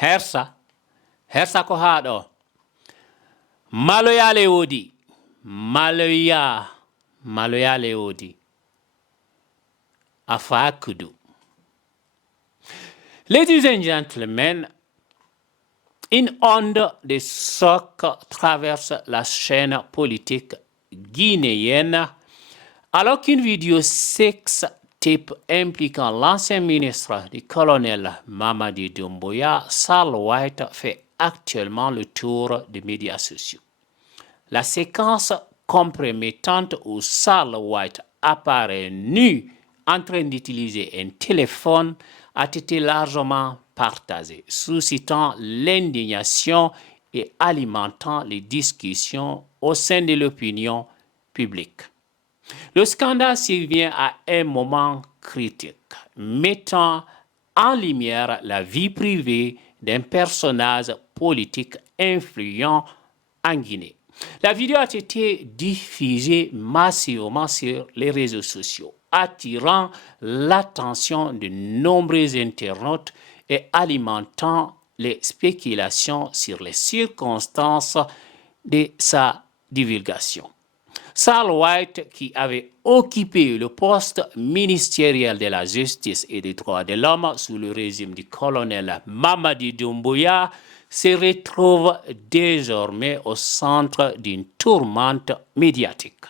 hersa ko haa ɗo maloyale woodi maloyale woodi afakudu. Ladies and gentlemen, une onde de choc traverse la chaîne politique guinéenne alors qu'une vidéo sex-tape impliquant l'ancien ministre du colonel Mamadi Doumbouya, Sall White, fait actuellement le tour des médias sociaux. La séquence compromettante où Sall White apparaît nu en train d'utiliser un téléphone a été largement partagée, suscitant l'indignation et alimentant les discussions au sein de l'opinion publique. Le scandale survient à un moment critique, mettant en lumière la vie privée d'un personnage politique influent en Guinée. La vidéo a été diffusée massivement sur les réseaux sociaux, attirant l'attention de nombreux internautes et alimentant les spéculations sur les circonstances de sa divulgation. Sall White, qui avait occupé le poste ministériel de la justice et des droits de l'homme sous le régime du colonel Mamadi Doumbouya, se retrouve désormais au centre d'une tourmente médiatique.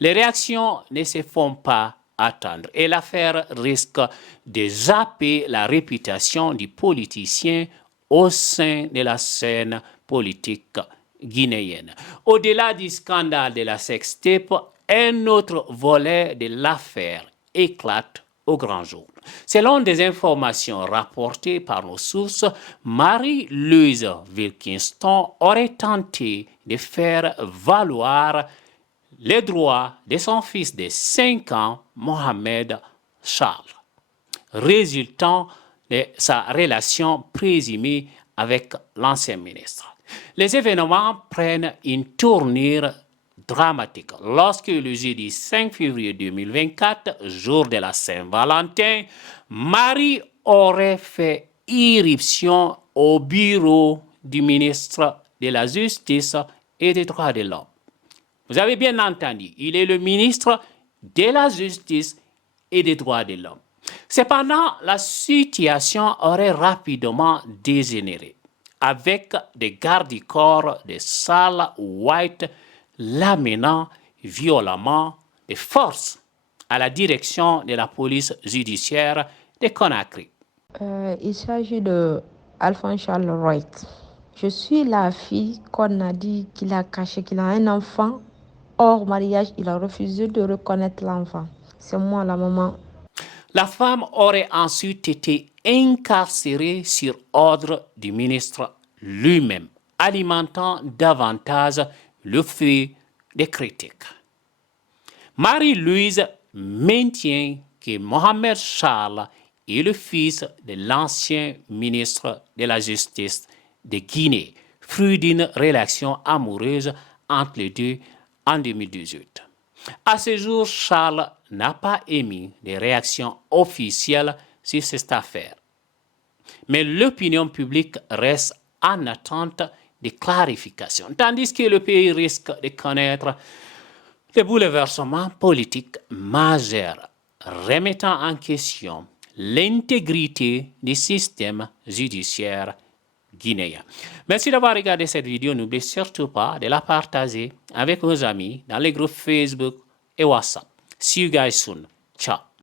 Les réactions ne se font pas attendre et l'affaire risque de zapper la réputation du politicien au sein de la scène politique guinéenne. Au-delà du scandale de la sextape, un autre volet de l'affaire éclate au grand jour. Selon des informations rapportées par nos sources, Marie-Louise Wilkinson aurait tenté de faire valoir les droits de son fils de 5 ans, Mohamed Charles, résultant de sa relation présumée avec l'ancien ministre. Les événements prennent une tournure dramatique lorsque le jeudi 5 février 2024, jour de la Saint-Valentin, Marie aurait fait irruption au bureau du ministre de la Justice et des Droits de l'Homme. Vous avez bien entendu, il est le ministre de la Justice et des Droits de l'Homme. Cependant, la situation aurait rapidement dégénéré, avec des gardes du corps de Sall White l'amenant violemment de force à la direction de la police judiciaire de Conakry. Il s'agit de Alphonse Charles White. Je suis la fille qu'on a dit qu'il a caché, qu'il a un enfant. Hors mariage, il a refusé de reconnaître l'enfant. C'est moi la maman. La femme aurait ensuite été incarcérée sur ordre du ministre lui-même, alimentant davantage le feu des critiques. Marie-Louise maintient que Mohamed Charles est le fils de l'ancien ministre de la Justice de Guinée, fruit d'une relation amoureuse entre les deux en 2018. À ce jour, Charles n'a pas émis de réaction officielle sur cette affaire. Mais l'opinion publique reste en attente de clarifications, tandis que le pays risque de connaître des bouleversements politiques majeurs, remettant en question l'intégrité du système judiciaire guinéen. Merci d'avoir regardé cette vidéo. N'oubliez surtout pas de la partager avec vos amis dans les groupes Facebook et WhatsApp. See you guys soon. Ciao.